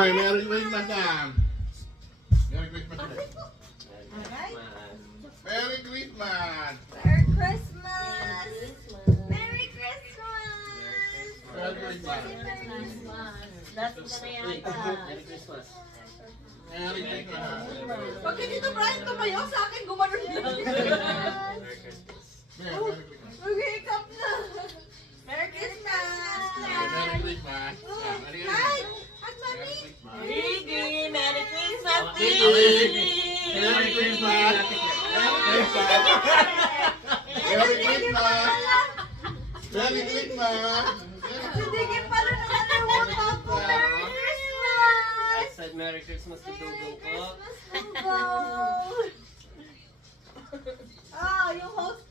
Ay, Merry Christmas na. Merry Christmas na. Merry Christmas. Merry Christmas! Merry Christmas! Merry Christmas. That's gonna yata. Merry Christmas. Merry Christmas. Pag dito Brian tumayo, sa akin gumanon lang. Merry Christmas. Mag-hiccup na. Merry Christmas! Merry Christmas. Hi! At mami! Gigi, Merry Christmas, Merry Christmas. Merry Christmas. Merry Christmas. Hindi ka pala nakalimutan ko. Merry Christmas! I said Merry Christmas to Dugong ko. Ah, yung host.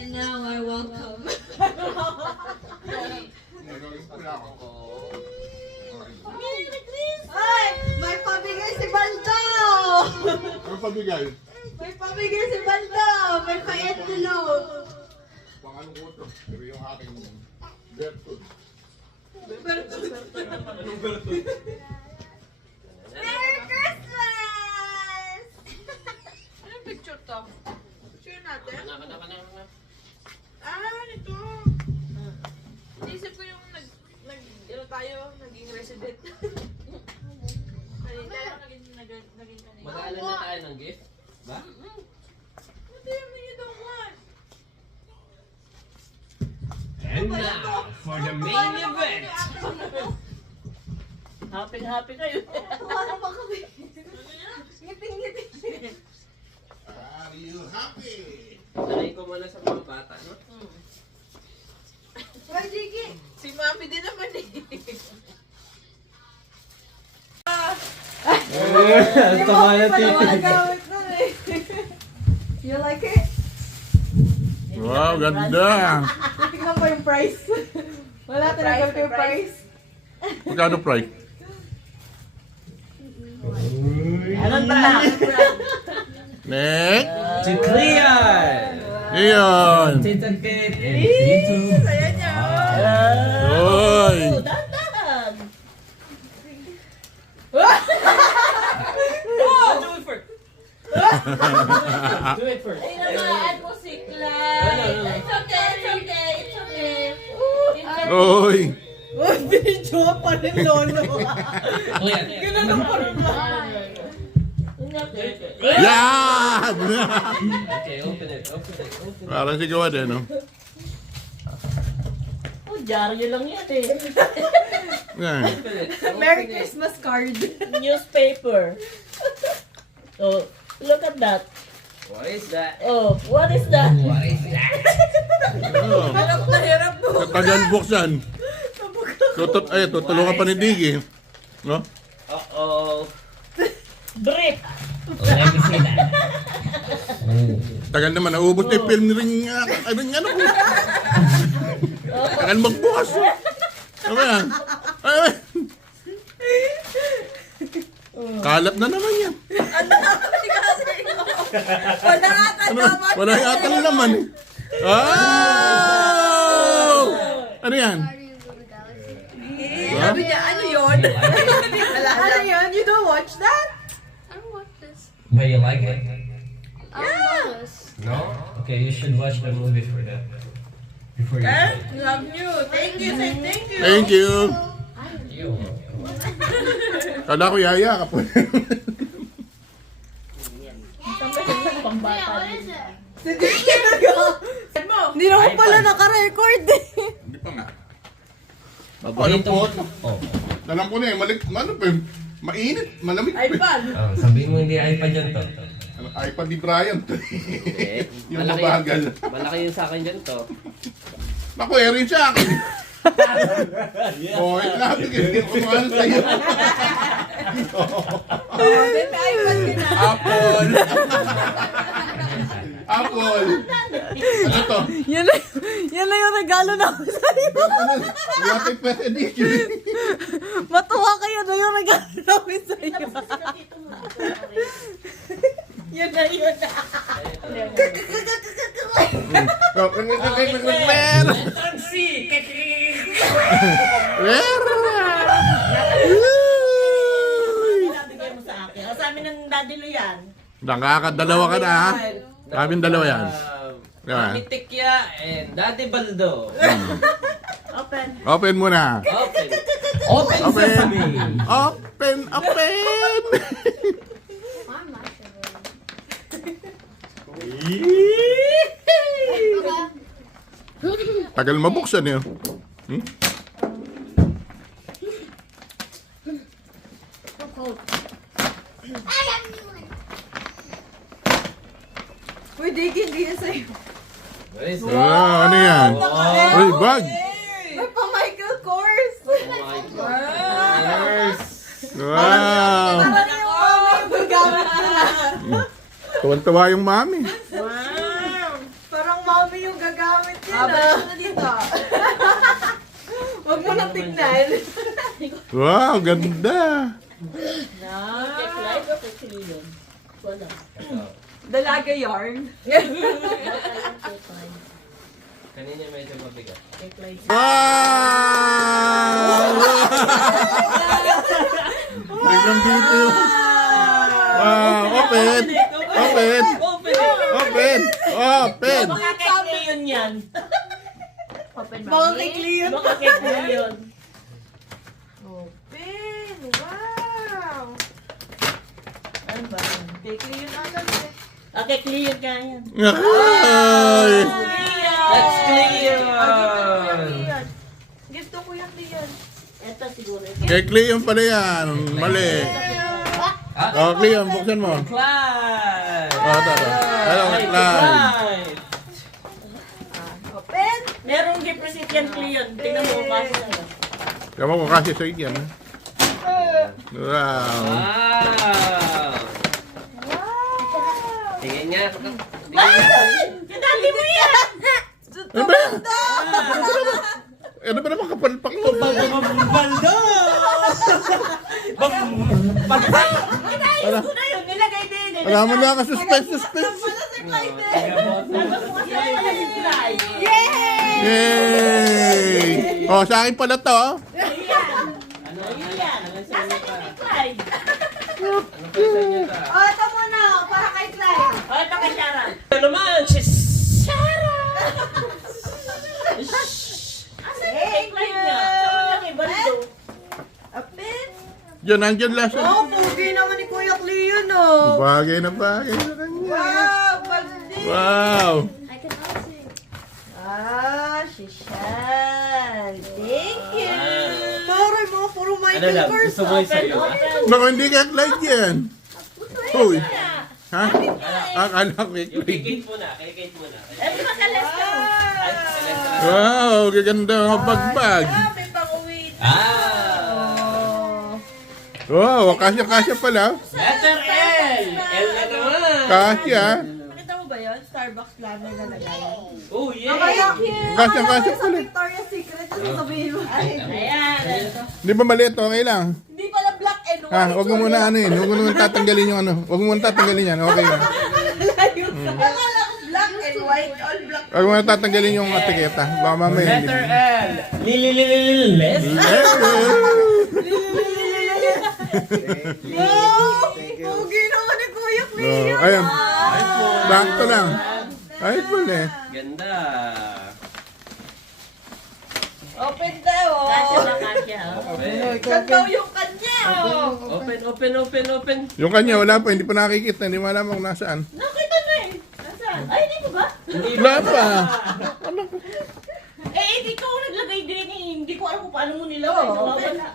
And now I welcome. Oh. Merry Christmas! Ay! May pabigay si Baldo! Ano pabigay? May pabigay si Baldo! May pa-envelope! Pangalong ko ito. Pero yung aking Bertod. Merry Christmas! Anong picture to? Picture natin? Kana. Ah, ito. Naisip ko yung ano tayo, naging resident. Kanina, naging kanina. Mag-aalan na tayo ng gift? Ba? Hindi, you don't want. And now, for the main event! Happy kayo. Tuwa naman kami. Ngiting-ngiti. Are you happy? Sanay ko muna sa mga bata, no? Ay, Jiggy. Si Mami din naman eh. Tama na Gamit nun eh. You like it? Wow, ganda. Tingnan ko yung price. Wala talaga ko yung price. Magkano price? Anong prank? Next. Si Clear! Iyon. Tita Kate and Tito. Saya niya. Oy. Dandan! Do it first. Do it first. Ay, namaan mo si Clyde. It's okay. Oy. Video pa rin lolo. Clear. Ginanong pa rin ba? Yan! Okay, open it. Parang sigaw din, no? Oh, dyaryo lang yan eh. Yan. Merry Christmas card. Newspaper. Oh, look at that. What is that? Oh, what is that? What is that? Oh. Hirap na hirap mo. Katagan buksan. Tutulungan pa ni Diggy. No? Uh-oh. Brick. Let me see that. Tagal naman, naubos na yung film ring, ano ko. Tagal magbukas. Ano yan? Ay, kalat na naman yan. Wala ata Ano, naman. wala yata naman. Oh! Ano yan? Sabi niya, ano yun? Ano yun? You don't watch that? But you like it? Yeah. No? Okay, you should watch the movie for that. Before you Eh? Love you. Thank you. Say thank you. Thank you. You. Kala ko yaya ka po. Pambata din. Hindi naman pala naka-record eh. Hindi pa nga. Paborito mo? Oh. Alam ko na eh, ano pa yun? Mainit, malamig pa. iPad. Sabihin mo hindi iPad yan to. Ano, iPad ni Brian. Eh, Yung mabagal. Malaki yun sa akin dyan to. Naku, Erin siya akin. Oh, lahat ng kumano sa'yo. Oh, then may iPad din na. Apple. Apple. Ano to? Yan na yung regalo namin sa'yo. Lapit first edition. Matuwa kayo na yung regalo namin sa'yo. Yun na. Taxi! Meron. Daddy Lu yan. Nakakadalawa ka na, ha? Kaming dalawa yan. Yan. Mami Tikya and Daddy Baldo. Open. Open muna. Open. Open Open. sesame. Open, open. Tagal mabuksan yun. Hmm? Uy, Diggy, hindi na sa'yo. What is that? Ah, ano yan? Uy, bag. May pa-Michael Kors. Oh my God. Wow. Parang yung mami yung gagamit nila. Tuwan-tuwa yung mami. Wow! Parang mami yung gagamit nila. Ano dito? Huwag mo nang tignan. Wow, ganda. Cake live o cake Lilon? Wala. Dalaga yarn. Kanina medyo mabigat. Cake live. Wow! Biglang dito yung... Wow, open! Open! Open! Open! Baka cake Leon yan. Open Baka cake Leon. Baka cake Leon. Open! Wow! Ano ba? Cake Leon agad eh. Ah, cake Leon ka yan. Ay! Let's clear! Leon. Gift to Kuya Leon. Ito siguro. Kay Cleon pala yan. Mali. Oh, Cleon, buksan mo. Clyde! Oh, tara. Hello, Clyde. Open! Merong gift receipt yan, Leon. Tingnan mo kasi sa'yo. Kama ko kasi sa yan. ha? Wow. Wow! Tingin niya. Kadali mo yan! Ano ba? Ano ba naman kapalpak to? Baldo! Inayos ko na yun. Nilagay din. Alam mo na ka suspense, suspense. Yay! Yay! Oh, sa akin pala to. oh. Ano pa sa inyo ta? Oh, ito muna. Para kay Clyde. Ano naman? Si Sarah! Open! Diyan, nandiyan lang siya. Oh, pugi naman ni Kuya Leon, oh. Bagay na bagay sa kanya. Wow, pagdi. Wow! Ah, Shishal. Thank you. Wow. Taray, mga puro Ano Michael lang? Kors. Gusto mo yung sa'yo? Naku, hindi ka Clyde yan. Uy. Ha? Akala ko kay Clyde. Kikit muna. Kikit muna. Wow, gaganda mga bagbag. Ah, may pang-uwi. Ah! Wow, kasya-kasya pala. Letter L! L na naman! Kasya. Nakita mo ba yun? Starbucks planner na lagayan. Oh, yeah! Kasya-kasya Sa pala. Victoria's Secret, ano sabihin mo? Di ba maliit? Okay lang. Hindi pala black and Ha, white. wag mo muna ano yun. Wag mo muna tatanggalin yung ano. Wag mo muna tatanggalin yan. Okay yan. Akala ko black and white, all black. Wag mo muna tatanggalin yung etiketa. Baka mamaya hindi. Letter L! Lililililis! Wow! Pugi naman ni Kuya Oh, Cleo. ayun. Sakto lang. Ayos pala eh. Ganda! Open daw. Open! Kantaw yung kanya. Oh. Open, open, open, open! Yung kanya, wala pa. Hindi pa nakikita. Hindi mo alam kung nasaan. Nakita na eh. Nasaan? Ay, hindi mo ba? Wala pa. Hindi ko naglagay din eh. Hindi ko alam kung paano mo nilagay. Nawawala.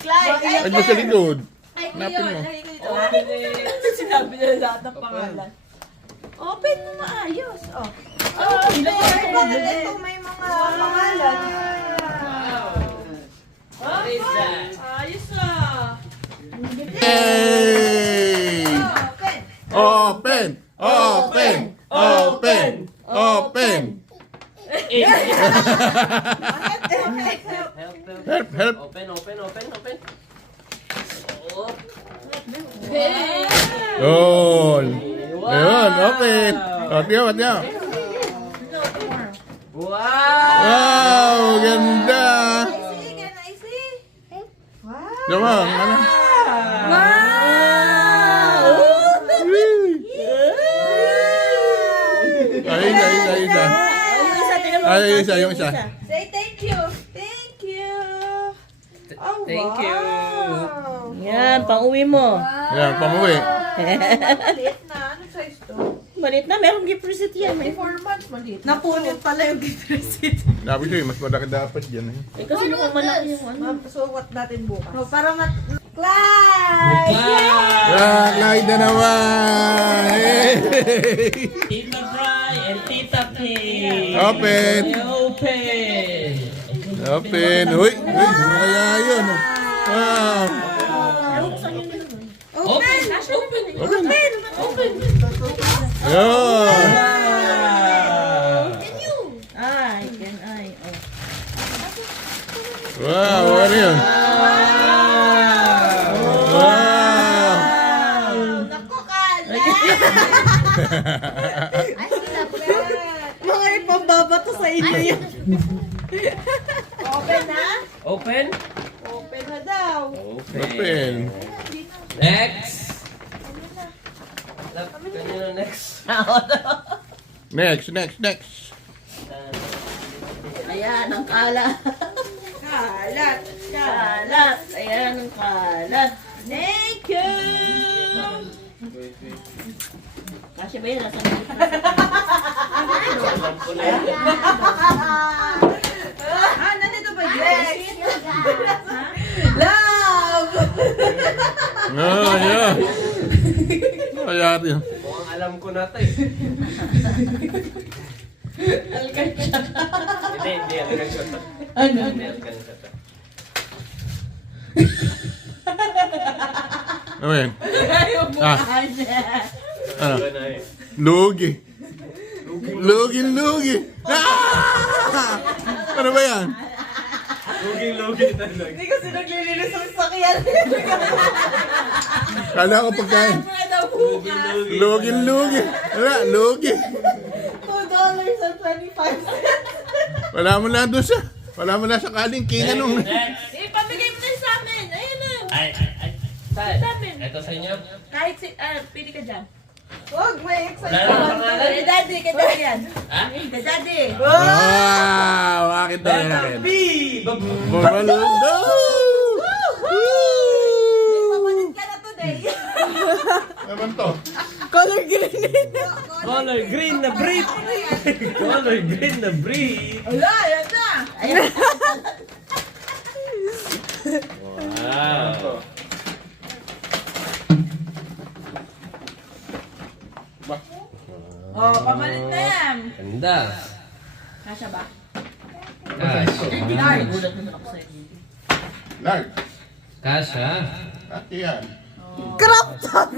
Clyde. Ay, mo sa likod. Ay, Hanapin mo. Open it. Sinabi niya lahat ng pangalan. Open mo maayos. Oh. Open. Ito may mga pangalan. What is that? Ayos ah. Yay! Open. Open! Open! Open! Help, help. Open, open, open, open! Oh. Yun. Ayun, open. O, tiyo, tiyo. Wow! Wow, ganda. Sige, can I see? Wow. Diba, ano? Wow! Ay, isa, yung isa. Say thank you. Thank you. Oh, Thank you. Yan, pang-uwi mo. Yan, pamuwi. Maliit na. Anong size to? Malit na, merong gift receipt yan. 24 months, maliit. Napunit pala yung gift receipt. Sabi ko mas malaki dapat dyan eh. Eh, kasi mukhang malaki yung ano. Ma'am, sukat natin bukas. No, para Clyde! Yan, Clyde na naman! Hey! Tita Fry and Tita P. Open! Open. Open! Uy! Uy! Ano kaya yun? Wow! Open. Open. Open! Yun! Ay, can I? Oh. Wow! Ano yun? Wow! Naku, Kala! mga ipambabato sa inyo yan. Open na? Open. Open na daw. Open! Next. Kanina next. Next! Next! Next! Ayan, ang kalat. Kalat. Kalat. Ayan, ang kalat. Thank you! Kasi ba yan? Nasa Alam ko na yan. Nandito ba yun? Love! Oh, yeah! Kaya yun. Mukhang alam ko na ito eh. Hindi alkan siya to. Ano? Hindi alkan siya to. Ano yan? Ah, ano? Iba na eh. Lugi! Lugi! Ah! Ano ba yan? Luging-lugi talaga. Hindi kasi naglilinis ang sakyan. Kala ko pagkain. Luging-lugi. Lugi! Wala, lugi! $2.25. Wala mo lang sa kalingkingan nung... Next. Ipamigay mo na sa amin. Ayun na. Ay. Sa amin. Ito sa inyo. Kahit si, pili ka dyan. Huwag, may Wala na pangalan. Kay daddy, kay daddy yan. Ha? Kay daddy. Wow! Akin to yan. Letter B. Babu. Bumalundo! Papalit ka na today. Naman to. color green. Color green na brief. Color green na brief. Wala, yan na. Wow. Oh, pamalit na yan. Ganda. Kasha ba? Kasha. Nagulat naman ako sa'yo. Larg. Kasha. At yan. Crop top.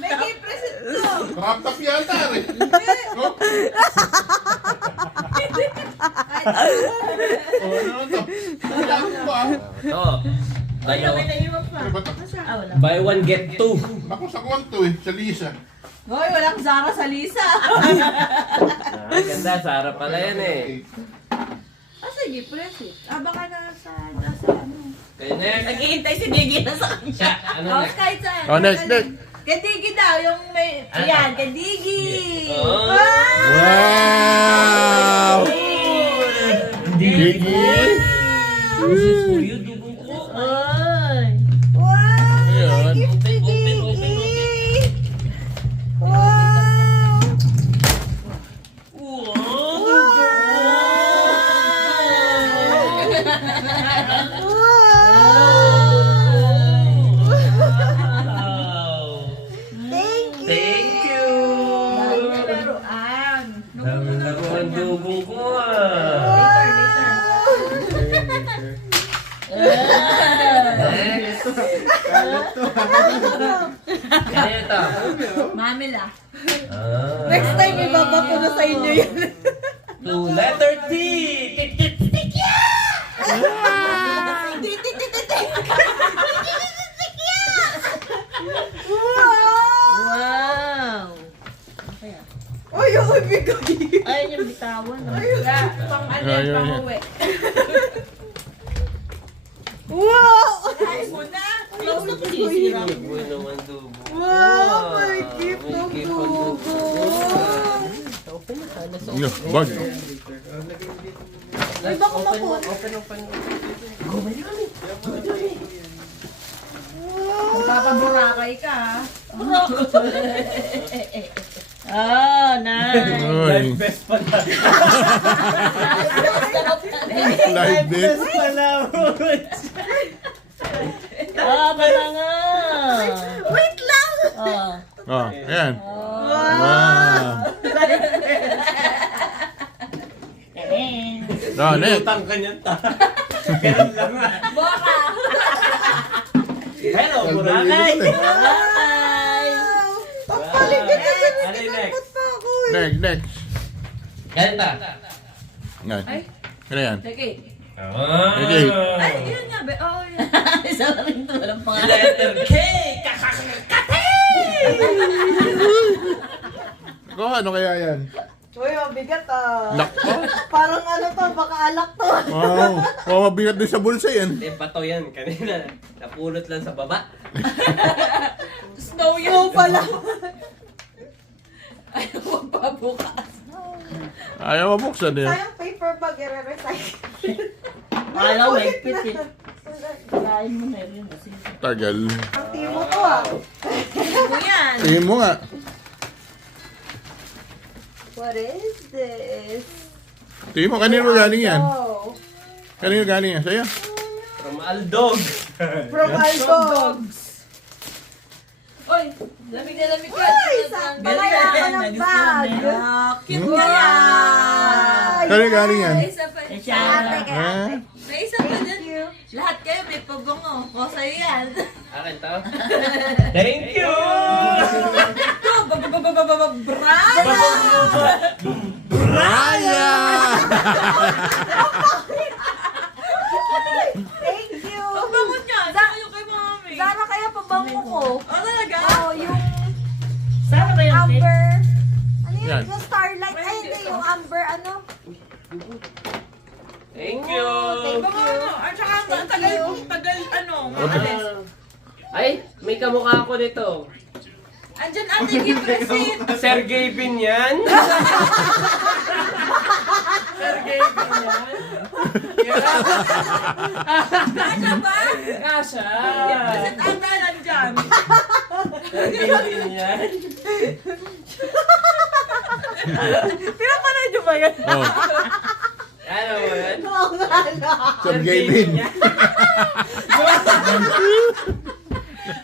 May gift present to. Crop top yata rin. Oh. Oh, ano to? Wala ko ba? Ito. Ayun, may naiwan pa. Ano ba to? Ah, wala. Buy one get two. Ako sa kwanto eh, sa Lisa. Hoy, walang Zara sa Lisa. Ganda. Sara pala yan eh. Asa gift present? Baka nasa ano. Okay, next. Naghihintay si Diggy na sa kanya. Siya. Ano Oh, next? kahit saan. Oh, next. Kay Diggy daw, yung may... Ano? Yan, kay Diggy. Oh. Wow! Diggy! This is for you, dugong ko. Ay. Wow! Ayan. Gift to Open, Diggy. open, open. Wow! Wow. Thank you. Laruan. Dami na ko ang dugong ko ah. Next. Ganito. Mami la. Next time, ibabato na sa inyo yan. To letter T. Wow. Ay, yung ibigay. Ayun yung bitawan. No? Pang ano, Ayun, pang ayun. uwi. Wow! Ay, muna. Close na po sisira. Buhay naman dugo. Wow! May gift May ng gift ng dugo. dugo. Open na. Let's Yo, open. bag. Let's open. Open. Go, may mami. Papaburakay ka. Oh, nice. Uy, Best pala. live this. Pala. Ah, balanga. Wait lang! Oh. Oh, ayan. Wow. Oh, next. Utang ka niyan ta. Ganun lang ah. Baka. Hello, Boracay. Bye. Papaligid na din. Ano yung next? Pa ako. Next. Ganda. Yan. Ano yan? Sige. Okay. Ay, yun nga be. Oo, yun. Isa lang ito. Walang pangalan. Letter K. Ko, ano kaya yan? Uy, mabigat ah. Nako. Parang ano to, baka alak to. Wow. Wow, mabigat din sa bulsa yan. Hindi, bato yan. Kanina. Napulot lang sa baba. Snow Oo yun. pala. Ayaw magpabukas. Ayaw mabuksan eh. Sayang paper bag, i-recycle. Akala ko may pit eh. Kain mo na yun kasi. Tagal. Ang timo to ah. Ano yan? Tingin mo nga. What is this? Tingin mo, kanino galing yan? Oh. Kanino galing yan? Sa'yo? From Aldog. From Alco. Oy, lamig na lamig yan. Uy, saan pa kaya ako ng bag? Cute ka yan. Kanino galing yan? May isa pa. Eh, siya. Ate, kay Ha? ate. May isa pa dyan. Lahat kayo may pabango. O, sa'yo yan. Akin to. Thank you! Ito, bravo! Raya! Thank you. Pabango niya. Sa'yo kay mami. Sana kaya pabango ko. O, talaga? Oh, yung Sana ba yung pit? amber. Ano yun? Yan. Yung starlight. Ay, hindi. Yung amber, ano? Thank you! Thank Pabango ano? At saka ang tagal, ano, Ah. maalis. Ay, may kamukha ko dito. Andyan ate gift receipt. Sergey Binyan. Sergey Binyan. Kasha ba? Kasha. Gift receipt ata nandyan. Sergey Binyan. Pinapanood nyo ba yan? Oh, Ano mo yan? Oo nga, no. Sergey Bin.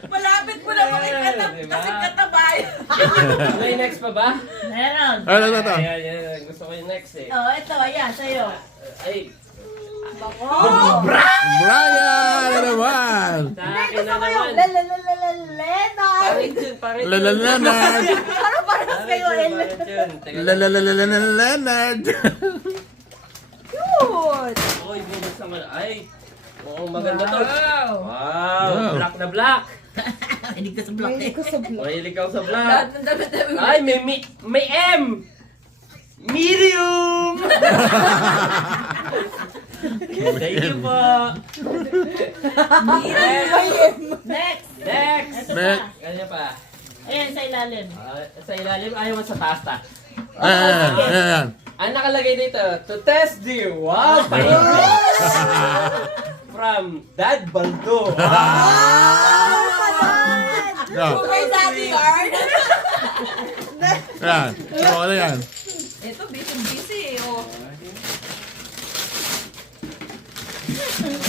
Malapit mo na Diba? kasi katabay. May next pa ba? Meron. Ano ito? Ayan. Gusto ko yung next eh. Oh, ito. Ayan, sa'yo. Ay, Brian! Ano naman? sa akin na Gusto ko yung naman. Lenard. Parit yun. Leonard! Ano parang kayo, Parit yun. Teka lang. Leonard! Cute. Uy, bilis naman. Ay, oo, maganda to. Wow. Wow, Wow. black na black. Hindi ko sa block Hindi eh. ko sa vlog. Mahilig ako sa black. Lahat ng damit-damit. Ay, may M! Medium! Thank you po. Next. Next! Ito Next. pa. Kanya pa. Ayan, sa ilalim. Sa ilalim, ayaw mo sa taas ta. Ayan. Ang nakalagay dito, to test the wow painting from Dad Baldo. Yan. May daddy yard. Yan. Ano yan? Ito, busy. Oh.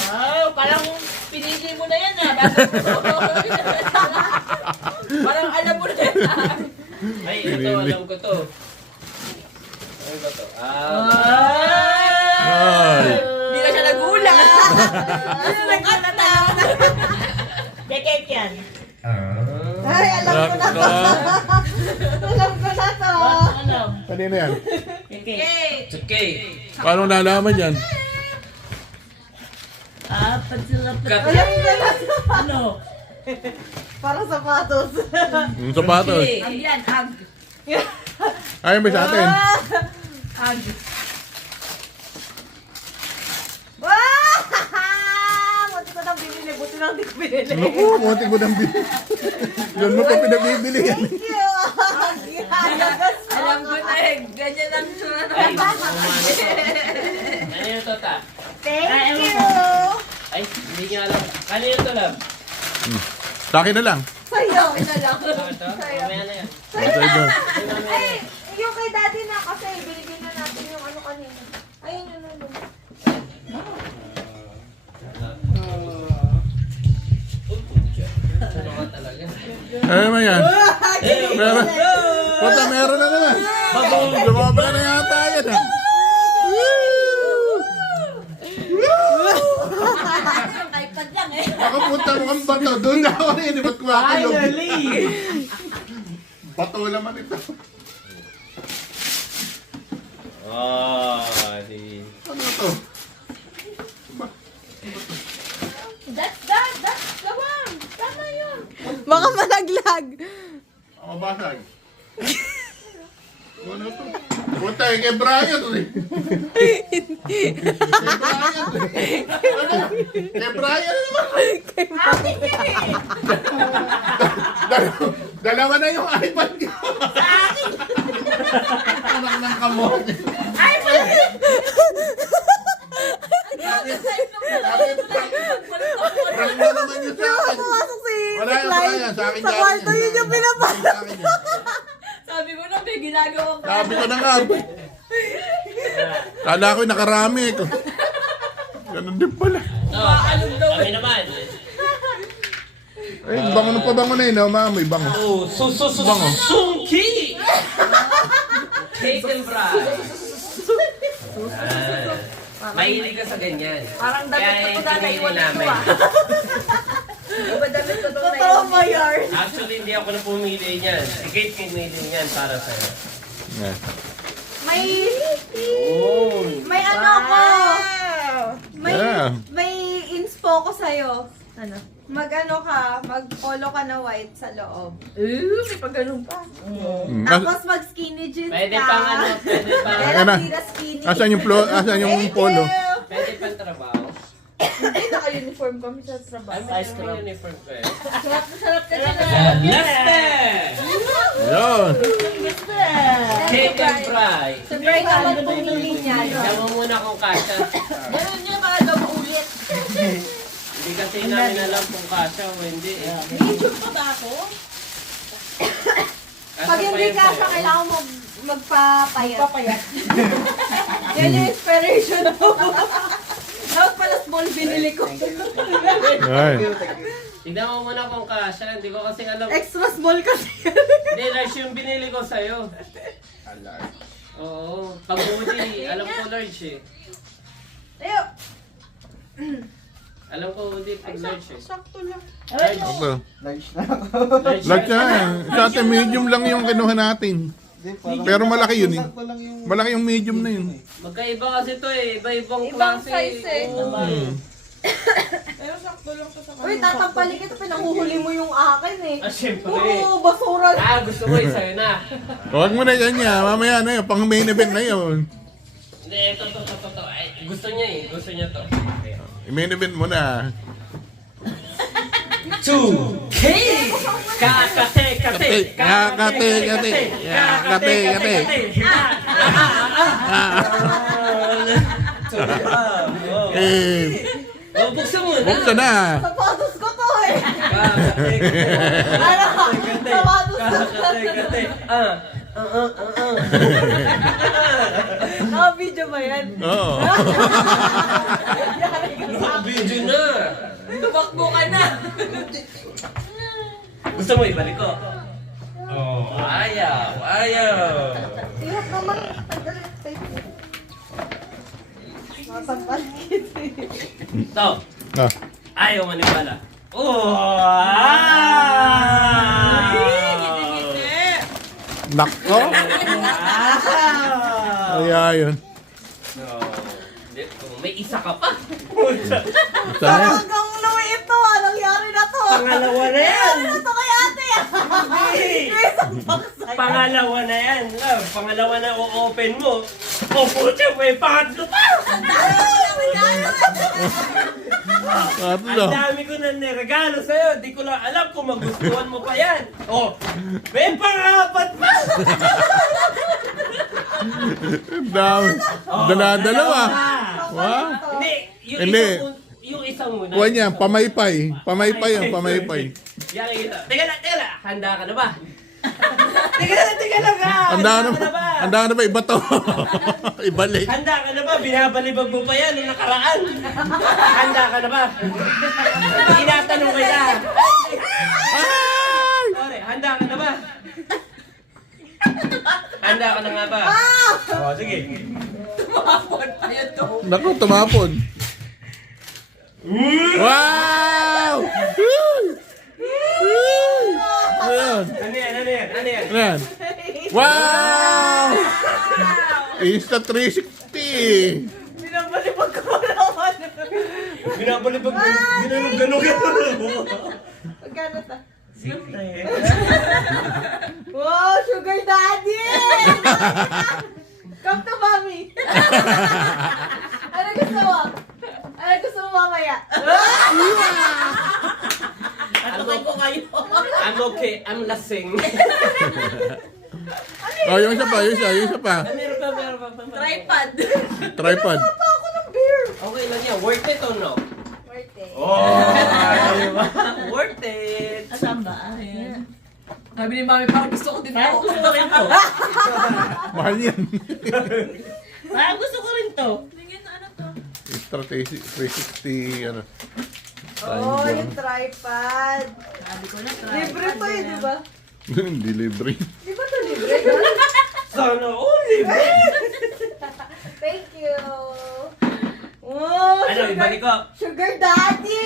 Wow, parang pinili mo na yan ah. Parang alam mo na yan. Ay, ito, alam ko to. Ano ba to? Ay. Hindi na siya nagulat. Kasi nagkatatawa na. Decade yan. Ay, alam ko na to. Alam ko na to. Alam. Kanino yan? Decade. Okay. It's okay. Paano nalaman yan? Apat sila pa. Alam ko na to. Ano? Parang sapatos. Yung sapatos. Ang yan, ag. Ay, may sa atin. Ag. Wow! Buti ko nang binili. Buti nang di ko binili. Naku, muti ko nang bili. Yun mo pa pinabibili yan. Thank you. Alam Alam ko na eh. Ganyan ang tsura ng Ay, umano to. Kanino to, ta? Thank you! Ay, hindi niya alam. Kanino to, love? Sa akin na lang. Sa'yo! Ito lang. Ito? Mamaya na yan. Okay, doon. Ay, yung kay daddy na kasi, binigyan na natin yung ano kanina. Ayun yun, yun. Ano ka talaga? Ano naman yan? Meron. Puta, meron na naman. Lumabla na yata yan ah. Ang iPad lang eh. Ako punta mo kang bato. Doon na ako rin. Ba't kumakalog? Finally! Bato naman ito. Oh, si... Ano to? That's the one. Tama yun. Baka malaglag. Ako basag. Ano to? Punta eh, kay Brian eh. Kay Brian eh. Ano? Kay Brian naman. Akin yun eh! Dalawa na yung iPad ko. Sa akin! Anak ng kamot. Ay, Prank na naman yun sa akin. Pumasok si Wala yung Clyde. kaya. Sa akin Sa kwarto yun yung pinapala. Sabi mo na may ginagawa ko. Sabi ko na nga. Kala ko nakarami ko. Ganun din pala. Oh, kami naman. Ay, bango na pa bango na yun. May bango. Oh, Bango. Sungki! Cake and fries. Mahilig ka sa ganyan. parang damit ko Kaya to na naiwan namin. ito ah. Diba damit ko to Totoo naiwan? ba yarn? Actually, hindi ako na pumili niyan. Si Kate pinili niyan para sa'yo. May, Oh! may ano ko. May, Yeah. may inspo ko sa'yo. Ano? Mag-ano ka, mag-polo ka na white sa loob. May pag-ganun pa. Tapos mag-skinny jeans Pwede ka. pang ano, pwede pang... Pero Ano? hindi na skinny. Asan yung polo? Pwede pang trabaho. Hindi, naka-uniform kami sa trabaho. Ay, may uniform pa eh. Sarap na sarap ka dyan. Lasted! Yun. Cake and fries. Sabay ka mag-pumili niya. Tignan mo muna kung kasha. Ganun niya para daw ulit. Hindi kasi namin alam kung kasha o hindi eh. Medium pa ba ako? Pag hindi ka siya, kailangan mo magpapayat. Magpapayat. Yan yung inspiration mo. Dapat pala small binili ko. Ay. Tignan mo muna kung kasha. Hindi ko kasi alam. Extra small kasi. Hindi, large yung binili ko sa'yo. Oo. Pag hoodie, alam ko large eh. Ayo. Alam ko hoodie pag large eh. Sakto lang. Large. Ito. Large Large na yan. Sa atin, medium lang yung kinuha natin. Pero malaki yun eh. Malaki yung medium na yun. Magkaiba kasi to eh. Iba-ibang Ibang klase. size eh. Uy, tatampalik ito. Pinahuhuli mo yung akin eh. Ah, syempre. Puro basura. Ah, gusto mo eh. Sa'yo na. Huwag mo na yan niya. Mamaya na yun. Pang main event na yun. Hindi, ito. Ay, gusto niya eh. Gusto niya to. Main event mo na. 2K! Kakate! Kate! Eh, Oh, buksan mo na! buksan na. Sapatos ko to eh. Kakate! Ano? Sapatos ko. Kakate! Naka-video ba yan? Oo. Video na! Tumakbo ka na. Gusto mo ibalik ko? Oh, ayaw! Tiyok naman. Masampalkit eh. Ito, Ah. ayaw maniwala. Oh! Nako. Kaya yun. May isa ka pa. Isa na yun. Hanggang luwi ito. Anong nangyari na to? Pangalawa na yan. Ano to kay ate? Pangalawa na yan. Pangalawa na o-open mo. O pucha, may pangatlo pa. Tatlo. Ang dami ko na niregalo sa'yo. Di ko lang alam kung magustuhan mo pa yan. Oh, may pangapat pa. Ang dami. Dala-dalawa. Wow. Hindi, yung Hindi. yung isang muna. Kuha niya, pamaypay. Pamaypay yan, pamaypay. Yan, kita. Teka lang. Handa ka na ba? Teka lang ha. Handa ka na ba? Iba to. Ibalik. Handa ka na ba? Binabalibag mo pa yan nung nakaraan. Handa ka na ba? Tinatanong kita. Ay! Sorry, handa ka na ba? Handa ka na nga ba? O, sige. Naku, tumapon. Wow! Uy! Uy! Ayan. Ano yan? Ayan. Wow! Insta 360. Binabalibag ko naman. Binabalibag mo. Ginanong-ganog yan. Magkano ta? Siyempre. Wow, sugar daddy! Come to mommy! Ano gusto mo? Ano gusto mo mamaya? Atukin ko kayo. I'm okay. I'm lasing. Oh, yung isa pa, yung isa pa. Meron pa. Tripod. Tripod. Ako ng beer! Okay lang yan. Worth it or no? Birthday. Worth it. Asan ba? Ayan. Sabi ni Mami, parang gusto ko din to. Parang gusto ko rin to. Mahal yan. Parang gusto ko rin to. Insta 360, ano. Oh, yung tripod. Sabi ko na, tripod. Libre to eh, di ba? Hindi libre. Di ba to libre? Sana all libre. Thank you. Oh, Ano, ibalik ko. Sugar daddy!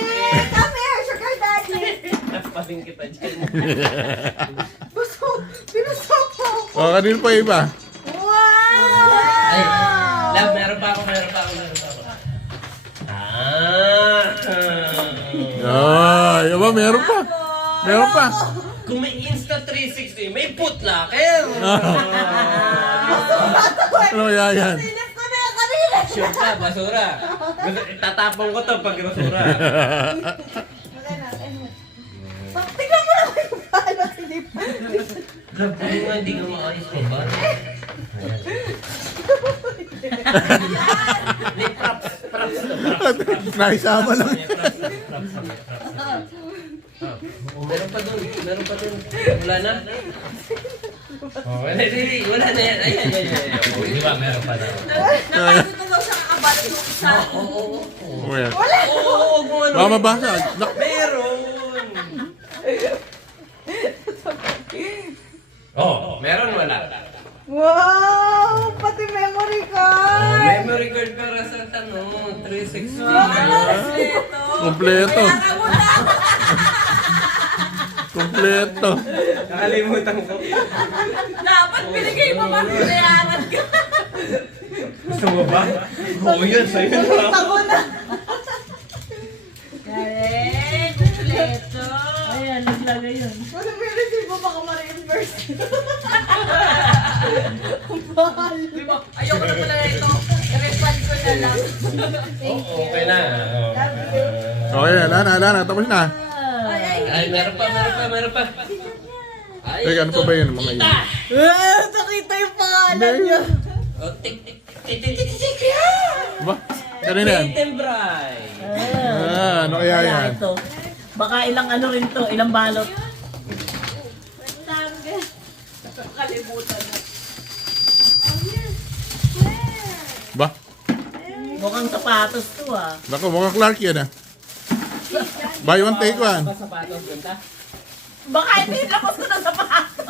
Come here, sugar daddy! Napaling kita dyan. Binusok mo! Oh, kanino pa iba? Wow! Ay, love, meron pa ako. Ay, aba, meron pa. Meron pa. Kung may Insta 360, may putlaker. Ano kaya yan? Sinip ko na yung kanina! Sure ka, basura. Tatapon ko to pag basura. Tingnan mo naman yung paano sinip. Love, kung nga hindi ka maayos ko ba? May props to. Naisama lang. Meron pa dun. Wala na? Oh, wala na yan. Ayan. Di ba, meron pa daw. Napagod ko daw siya kakabalot yung isa. Oh, yan. Oo, kung ano. Baka mabasa. Meron. Oh, meron wala. Wow! Pati memory card! Memory card para sa 360. Kompleto. Kompleto. Nakalimutan ko. Dapat binigay mo ba binayaran ka? Gusto mo ba? Oo, yun. Sa'yo na. Ako na! Galing, kompleto. Ayan, naglagay yun. Wala may receive mo baka ma-reimburse. Ayoko na pala na ito. I-refund ko na lang. Okay na. Okay, na. Tapos na. Ay, meron pa. Ay, Teka, ano pa ba yun, mga yun? Nakita yung pangalan niya. Oh, tik. Ba? Kanina yan? Tembray. Ano kaya yan? Ito. Baka ilang ano rin to, ilang balot. Kalimutan na. Ba? Mukhang sapatos to ah. Naku, mukhang Clark yan ah. Buy one, take one. Baka sapatos ganda. Baka hindi lapos ko ng sapatos.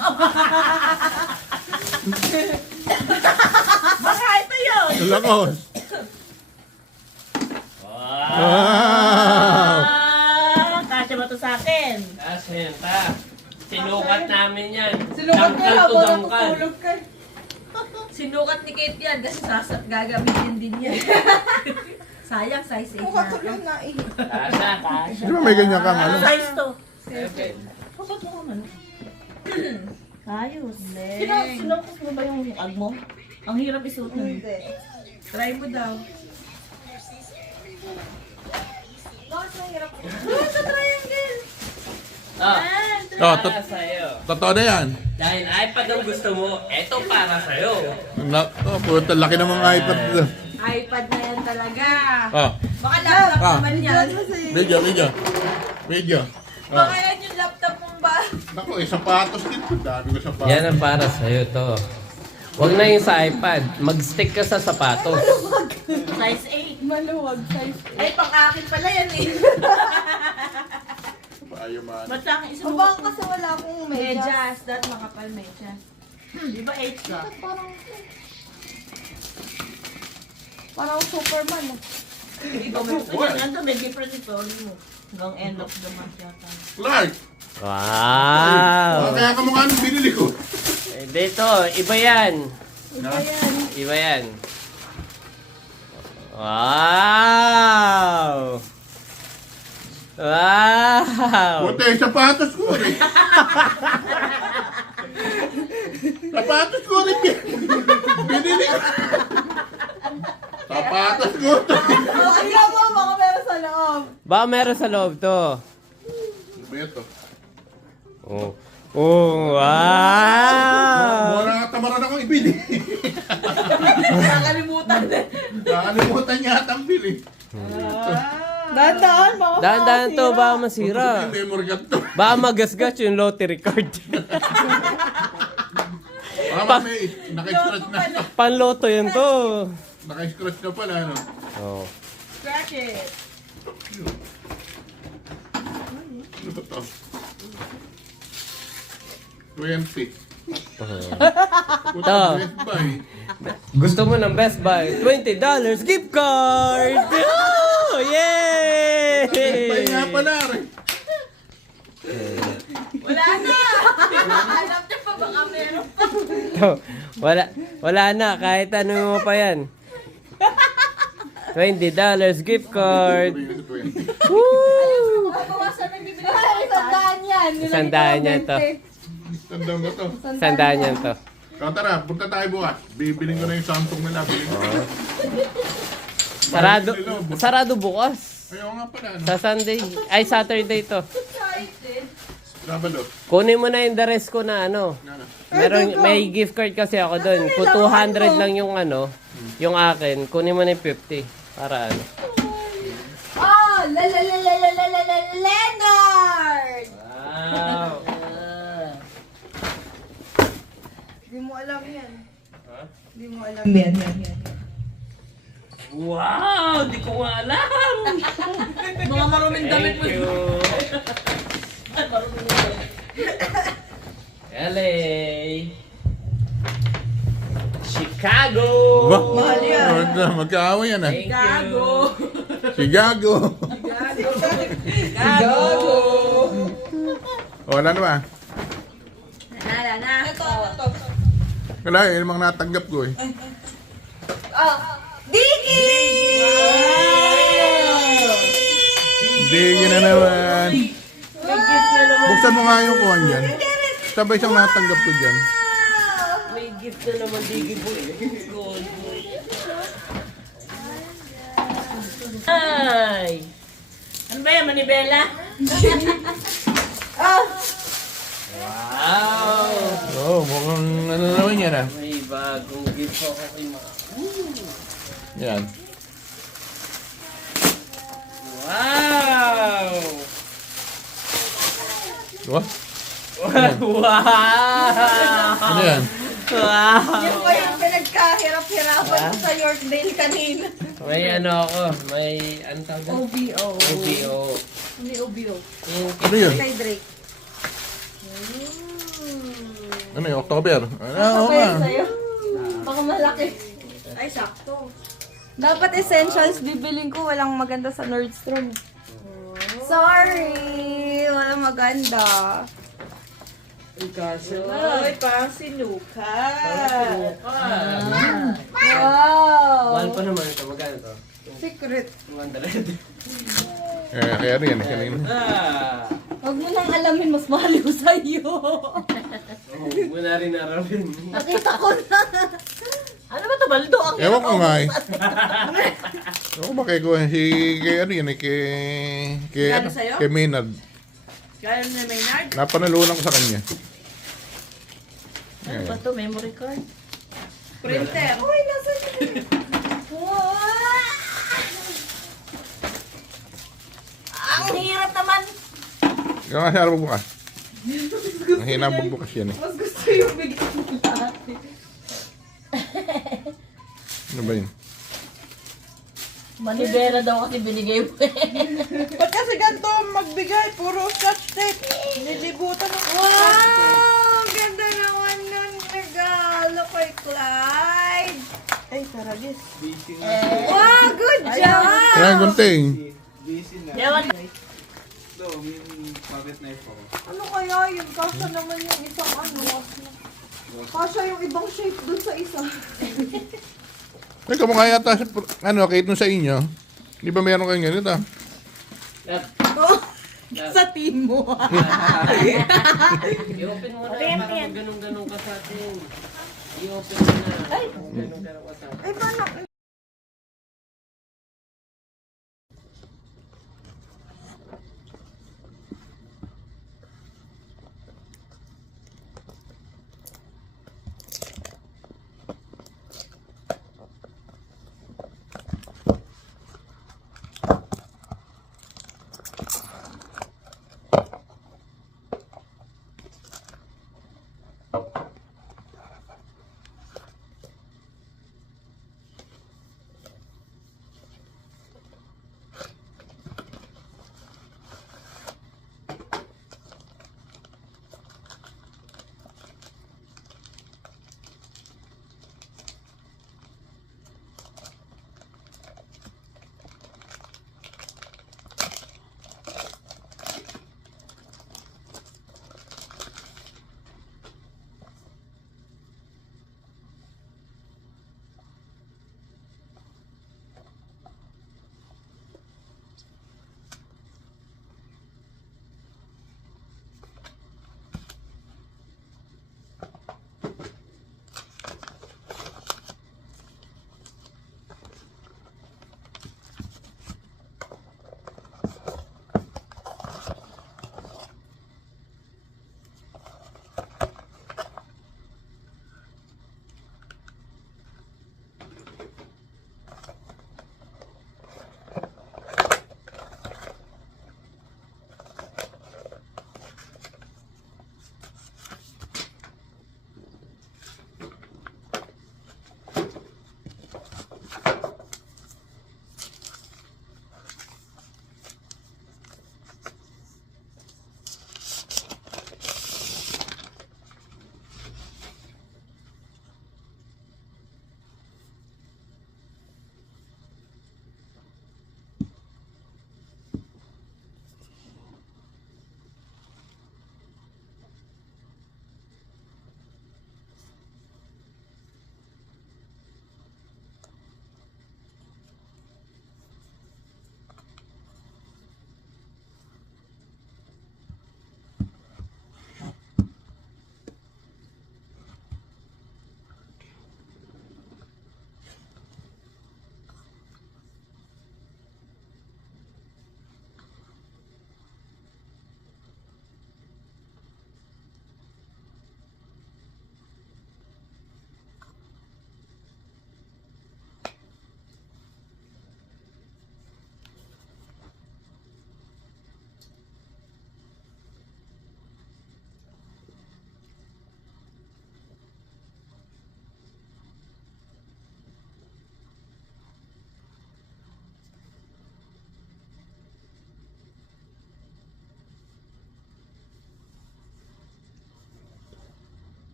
Baka ito yun. Lakos. Wow! Kasya ba to sa akin? Asenta. Sinukat namin yan. Sinukat ka Dangkal na, to wala dangkal. tutulog ka. Sinukat ni Kate yan kasi gagamitin din yan. Sayang, size 8 Mukha na. tuloy na eh. Kasha. Di ba may ganyan kang ano? Ano size to? Okay. Bakit mo ano? Ayos. Leng. Sinukos mo ba yung ag mo? Ang hirap isuot nun. Hindi. Try mo daw. Bakit mahirap? Sa triangle. Ah, Oh, para sa'yo. totoo na yan. Dahil iPad ang gusto mo, eto para sa'yo. Puta, laki ng mga iPad dito. iPad na yan talaga. Ah, Baka laptop Ah. naman yan. video. Baka Ah. yan yung laptop mong ba? Naku, sapatos din. Dami ko sapatos. Yan ang para sa'yo to. Huwag na yung sa iPad. Mag-stick ka sa sapatos. Size 8. Maluwag, size Ay, pang-akin pala yan eh. Ayaw man. Ba't sa akin O isang baka kasi wala akong medyas. medyas? Dahil makapal medyas. Di ba 8 ka? Parang Superman. Ikaw may gusto niya. Nandun, may different ito. mo. Hanggang end of the month yata. Clark! Wow! Kaya kamukha nung binili ko. Eh, dito, iba yan. Na? Iba yan. Wow! Wow! Puta, yung sapatos ko rin. Sapatos ko rin. Binili ko. Sapatos ko. Oh, ayaw mo, baka meron sa loob. Baka meron sa loob to. Ano ba ito? Oh. Oh, wow! Wala nga tamaran akong ibili. Nakakalimutan din. Nakalimutan yata ang bili. Dahan-dahan, baka Dahan-dahan to, makasira. baka masira. Yung memory card to. Baka magasgas yung lottery card. Baka may naka-scratch na. Panloto yan to. Naka-scratch na pala, ano? Oh. Scratch it. Ano ba to? 20. Puta, To. Best Buy. Gusto mo ng Best Buy? $20 gift card! Oh, yay! Best Buy nga pala rin. Wala na. Alam niya pa baka meron pa. wala na, kahit ano mo pa yan. $20 gift card. 20. Woo! Bawasan na bibili. Ay, sandaan yan. Sandaan yan to. Tandaan ko to. Sandaan yan to. So, tara, punta tayo bukas. Bibiling ko na yung Samsung nila. Biling ko. Sarado bukas. Ayaw nga pala, ano? Sa Sunday. Ay, Saturday to. Sabado. Kunin mo na yung the rest ko na ano. May gift card kasi ako doon. Kung 200 lang yung ano, yung akin, kunin mo na yung 50. Para ano. Oh, Leonard! Wow! Hindi mo alam yan. Hindi mo alam Wow! Di ko nga alam! Mga maruming damit mo. Thank you! LA! Chicago! Mahal yan. Magkaaway yan, ah. Thank you! Gago. Si Gago. Gago. O, wala na ba? Wala na. Wala, yun yung mga natanggap ko eh. Diki! Hindi, yun na naman. Buksan mo nga yung kuhan dyan. Sabay siyang natanggap ko dyan. May gift na naman, Digi Boy. Gold boy. Ay! Ano ba yan, Manibela? Wow! Oo, mukhang ano naman yan ah. May bagong gift ako kay Mama. Yan. Wow! Diba? Wow! Ano yan? Wow! Yan po yung pinagkahirap-hirapan ko sa Yorkdale kanina. May ano ako, may ano tawag doon? OBO. OBO. Hindi OBO. Ano yun? Kay Drake. Ano yung October? Oo Okay, nga. sa'yo. Baka malaki. Ay, sakto. Dapat essentials bibiling ko. Walang maganda sa Nordstrom. Sorry! Walang maganda. Ay, parang si Luca. Wow! Mahal pa naman ito. Magkano to? Secret. 200. Kaya rin yan. Kanina. Huwag mo nang alamin, mas mahal ko sa'yo. Huwag mo na rin aramin. Nakita ko na. Ano ba ito, Baldo? Ang Ewan ko nga eh. Ewan ko ba kay Kuhan? Kay ano yan eh. Kay Ano sa'yo? Maynard. Kaya na Maynard? Napanalunan ko sa kanya. Ano ba to? Memory card? Printer. Uy, nasa yun? Ang hirap naman. Ikaw nga siya magbukas. Mahina magbukas yan eh. Mas gusto yung bigyan mo lahat. Ano ba yun? Manibela daw kasi binigay mo eh. Ba't kasi ganito magbigay? Puro scotch tape. Nilibutan ng Wow! Ganda naman nun regalo kay Clyde. Ay, Karagis. Wow! Good job! Kailangan gunting. Yawan. Ano kaya yun? Kasha naman yung isang ano. Kasha yung ibang shape dun sa isa. Ay, kamukha yata sa, kahit nung sa inyo. Di ba meron kayong ganito? Sa team mo. I-open mo na para ganun-ganun ka sa atin. I-open mo na. Ganun-ganun ka sa atin. Ay, paano?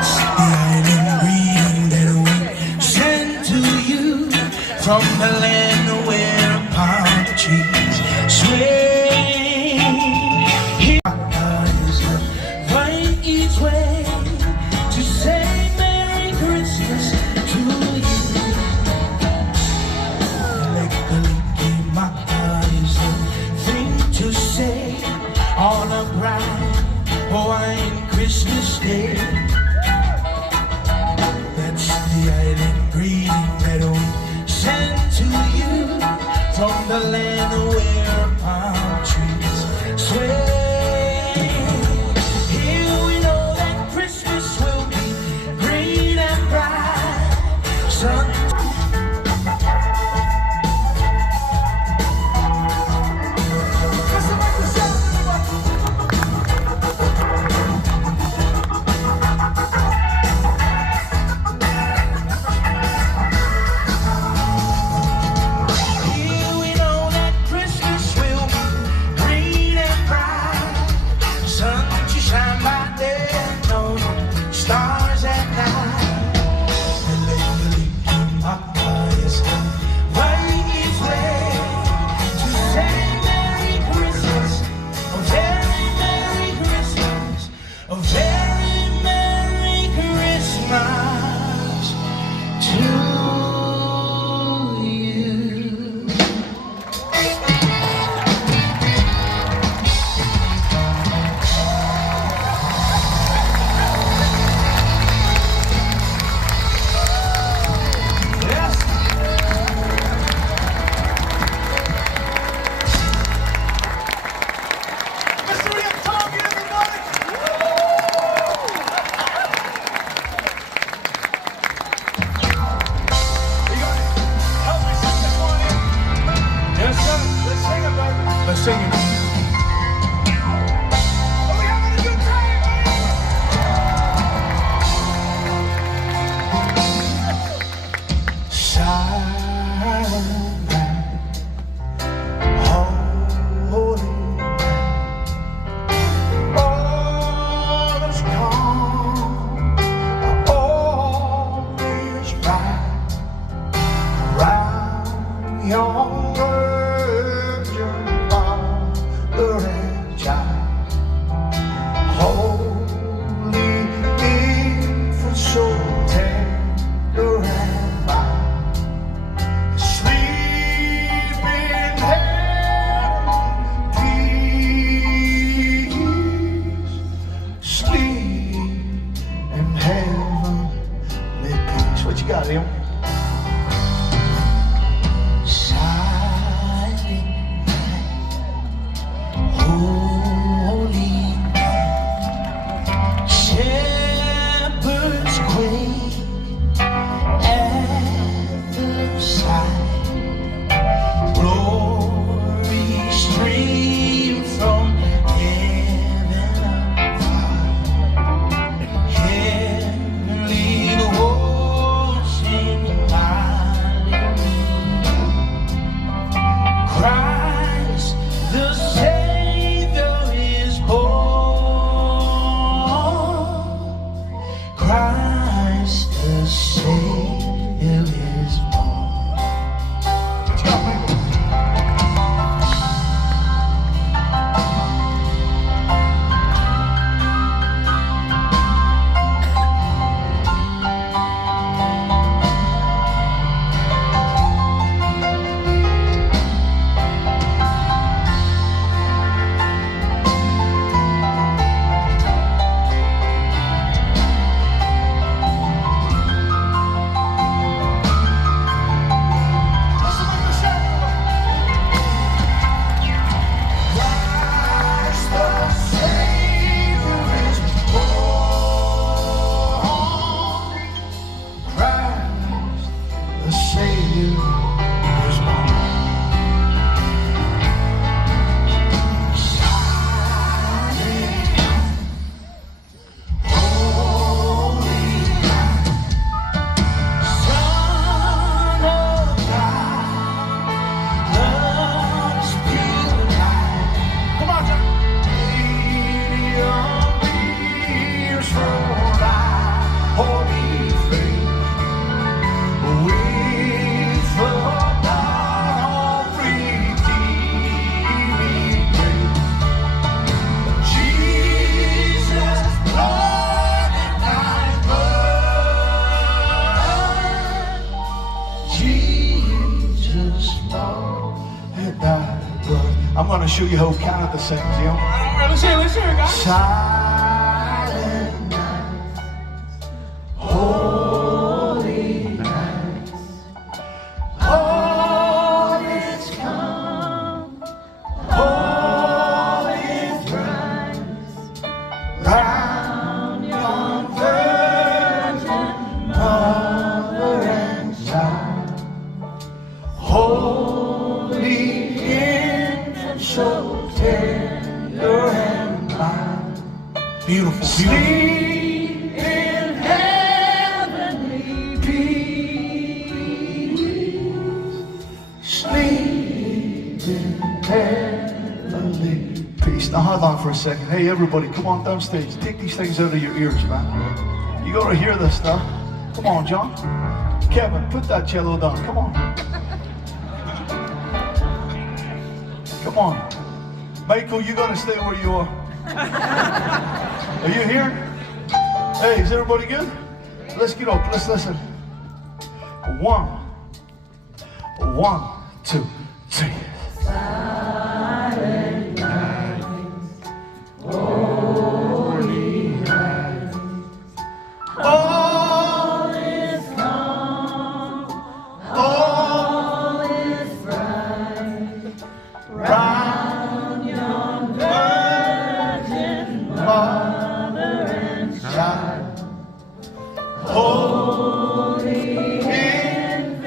It's the island greeting that we send to you from the land where palm trees sway. Here is the find each way to say Merry Christmas to you. Maka is the thing to say on a bright Hawaiian Christmas day. That's the island greeting that we send to you from the land where palm trees sway. Here we know that Christmas will be green and bright. Sun let's sing it. Young virgin mother and child, holy infant, so tender and mild, sleep in heavenly peace, sleep in heavenly peace. What you got, Liam? show you how Canada sings, you know. Let's hear it, guys. Silent night, holy night, all is calm, all is bright, round yon virgin mother and child, holy infant, so tender and mild. Beautiful, sleep in heavenly peace. Sleep in heavenly peace. Now hold on for a second. Hey everybody, come on downstage. Take these things out of your ears, man. You gotta hear this stuff. Come on, John. Kevin, put that cello down. Come on. Come on. Michael, you gotta stay where you are. Are you here? Hey, is everybody good? Let's get up. Let's listen. 1, 1, 2, 3. All is calm, all is bright, round yon virgin mother and child, holy infant,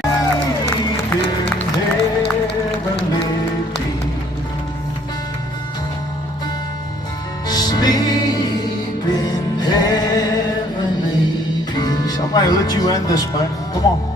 heavenly peace, sleep in heavenly peace. I'm going to let you end this, man. Come on.